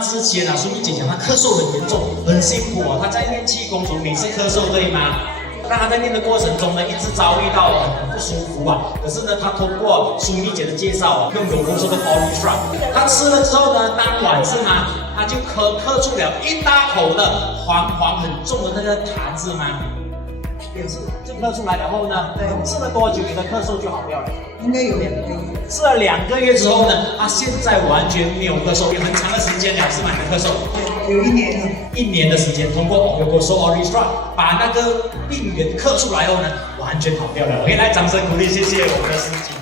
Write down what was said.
之前啊，苏丽姐讲她咳嗽很严重，很辛苦哦，她在练气功时每次咳嗽对吗？那她在练的过程中呢，一直遭遇到很不舒服啊。可是呢，她通过苏丽姐的介绍啊，用有人说的 Orishra， 她吃了之后呢，当晚是吗？她就咳出了一大口的黄很重的那个痰是吗？也是，就咳出来，然后呢，对，吃了多久你的咳嗽就好掉了？应该有2个月。吃了2个月之后呢，他现在完全没有咳嗽，有很长的时间了，是吗？你的咳嗽对，有1年了。1年的时间，通过有过说 Orishra 把那个病源咳出来后呢，完全好掉了。OK，来掌声鼓励，谢谢我们的司机。